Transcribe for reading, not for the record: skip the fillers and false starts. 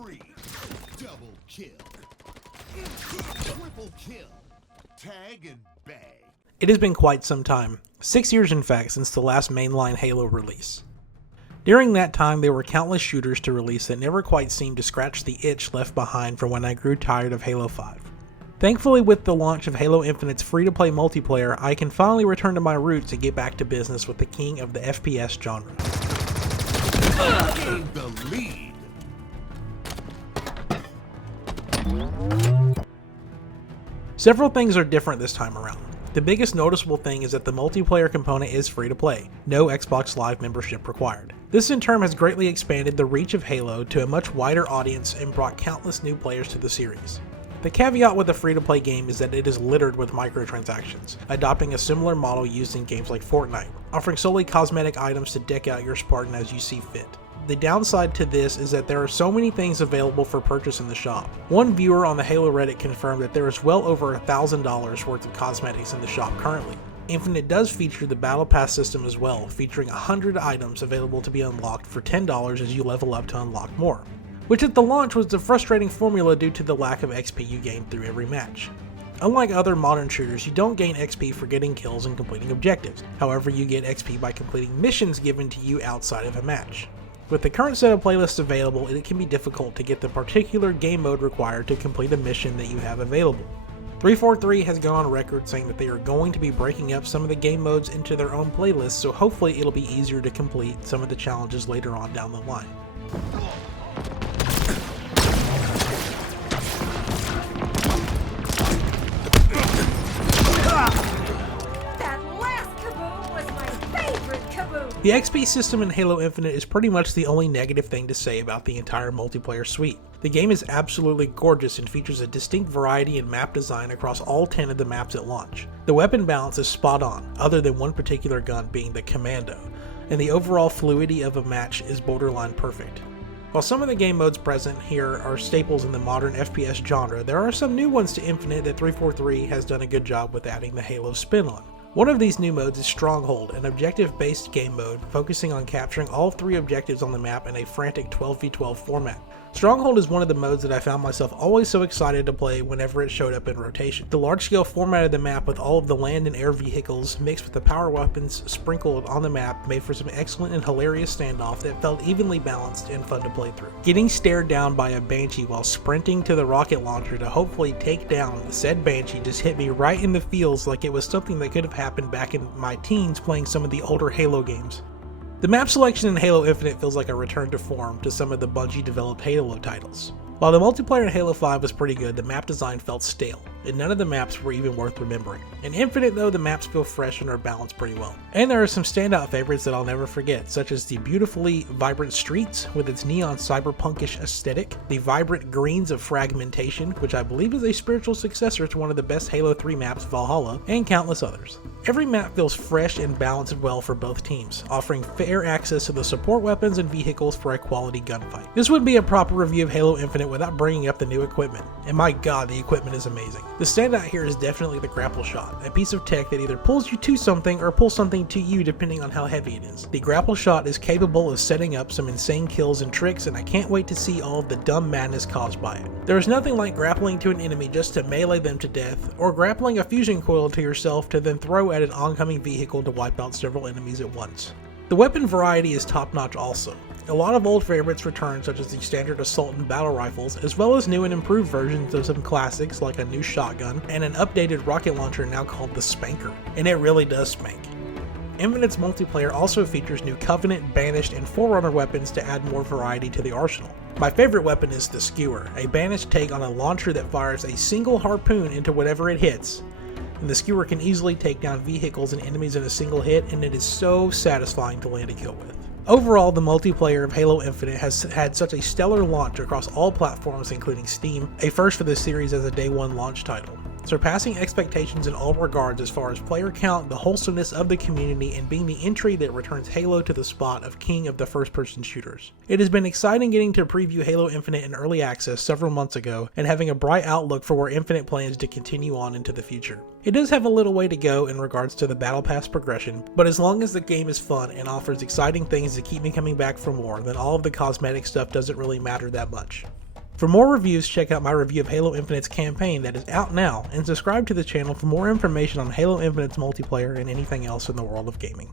spree. Double kill. Triple kill. Tag and bag. It has been quite some time, 6 years in fact, since the last mainline Halo release. During that time, there were countless shooters to release that never quite seemed to scratch the itch left behind from when I grew tired of Halo 5. Thankfully, with the launch of Halo Infinite's free-to-play multiplayer, I can finally return to my roots and get back to business with the king of the FPS genre. Gain the lead. Several things are different this time around. The biggest noticeable thing is that the multiplayer component is free to play, no Xbox Live membership required. This in turn has greatly expanded the reach of Halo to a much wider audience and brought countless new players to the series. The caveat with a free-to-play game is that it is littered with microtransactions, adopting a similar model used in games like Fortnite, offering solely cosmetic items to deck out your Spartan as you see fit. The downside to this is that there are so many things available for purchase in the shop. One viewer on the Halo Reddit confirmed that there is well over $1,000 worth of cosmetics in the shop currently. Infinite does feature the Battle Pass system as well, featuring 100 items available to be unlocked for $10 as you level up to unlock more, which at the launch was a frustrating formula due to the lack of XP you gain through every match. Unlike other modern shooters, you don't gain XP for getting kills and completing objectives. However, you get XP by completing missions given to you outside of a match. With the current set of playlists available, it can be difficult to get the particular game mode required to complete a mission that you have available. 343 has gone on record saying that they are going to be breaking up some of the game modes into their own playlists, so hopefully it'll be easier to complete some of the challenges later on down the line. The XP system in Halo Infinite is pretty much the only negative thing to say about the entire multiplayer suite. The game is absolutely gorgeous and features a distinct variety in map design across all 10 of the maps at launch. The weapon balance is spot on, other than one particular gun being the Commando, and the overall fluidity of a match is borderline perfect. While some of the game modes present here are staples in the modern FPS genre, there are some new ones to Infinite that 343 has done a good job with adding the Halo spin on. One of these new modes is Stronghold, an objective-based game mode focusing on capturing all 3 objectives on the map in a frantic 12v12 format. Stronghold is one of the modes that I found myself always so excited to play whenever it showed up in rotation. The large-scale format of the map with all of the land and air vehicles mixed with the power weapons sprinkled on the map made for some excellent and hilarious standoff that felt evenly balanced and fun to play through. Getting stared down by a Banshee while sprinting to the rocket launcher to hopefully take down said Banshee just hit me right in the feels like it was something that could have happened back in my teens playing some of the older Halo games. The map selection in Halo Infinite feels like a return to form to some of the Bungie developed Halo titles. While the multiplayer in Halo 5 was pretty good, the map design felt stale, and none of the maps were even worth remembering. In Infinite though, the maps feel fresh and are balanced pretty well. And there are some standout favorites that I'll never forget, such as the beautifully vibrant streets with its neon cyberpunkish aesthetic, the vibrant greens of Fragmentation, which I believe is a spiritual successor to one of the best Halo 3 maps, Valhalla, and countless others. Every map feels fresh and balanced well for both teams, offering fair access to the support weapons and vehicles for a quality gunfight. This would be a proper review of Halo Infinite without bringing up the new equipment, and my god, the equipment is amazing. The standout here is definitely the grapple shot, a piece of tech that either pulls you to something or pulls something to you depending on how heavy it is. The grapple shot is capable of setting up some insane kills and tricks, and I can't wait to see all of the dumb madness caused by it. There is nothing like grappling to an enemy just to melee them to death, or grappling a fusion coil to yourself to then throw at an oncoming vehicle to wipe out several enemies at once. The weapon variety is top notch also. A lot of old favorites return, such as the standard assault and battle rifles, as well as new and improved versions of some classics like a new shotgun and an updated rocket launcher now called the Spanker, and it really does spank. Infinite's multiplayer also features new Covenant, Banished, and Forerunner weapons to add more variety to the arsenal. My favorite weapon is the Skewer, a Banished take on a launcher that fires a single harpoon into whatever it hits, and the Skewer can easily take down vehicles and enemies in a single hit, and it is so satisfying to land a kill with. Overall, the multiplayer of Halo Infinite has had such a stellar launch across all platforms including Steam, a first for this series as a day one launch title, surpassing expectations in all regards as far as player count, the wholesomeness of the community, and being the entry that returns Halo to the spot of king of the first-person shooters. It has been exciting getting to preview Halo Infinite in early access several months ago and having a bright outlook for where Infinite plans to continue on into the future. It does have a little way to go in regards to the Battle Pass progression, but as long as the game is fun and offers exciting things to keep me coming back for more, then all of the cosmetic stuff doesn't really matter that much. For more reviews, check out my review of Halo Infinite's campaign that is out now, and subscribe to the channel for more information on Halo Infinite's multiplayer and anything else in the world of gaming.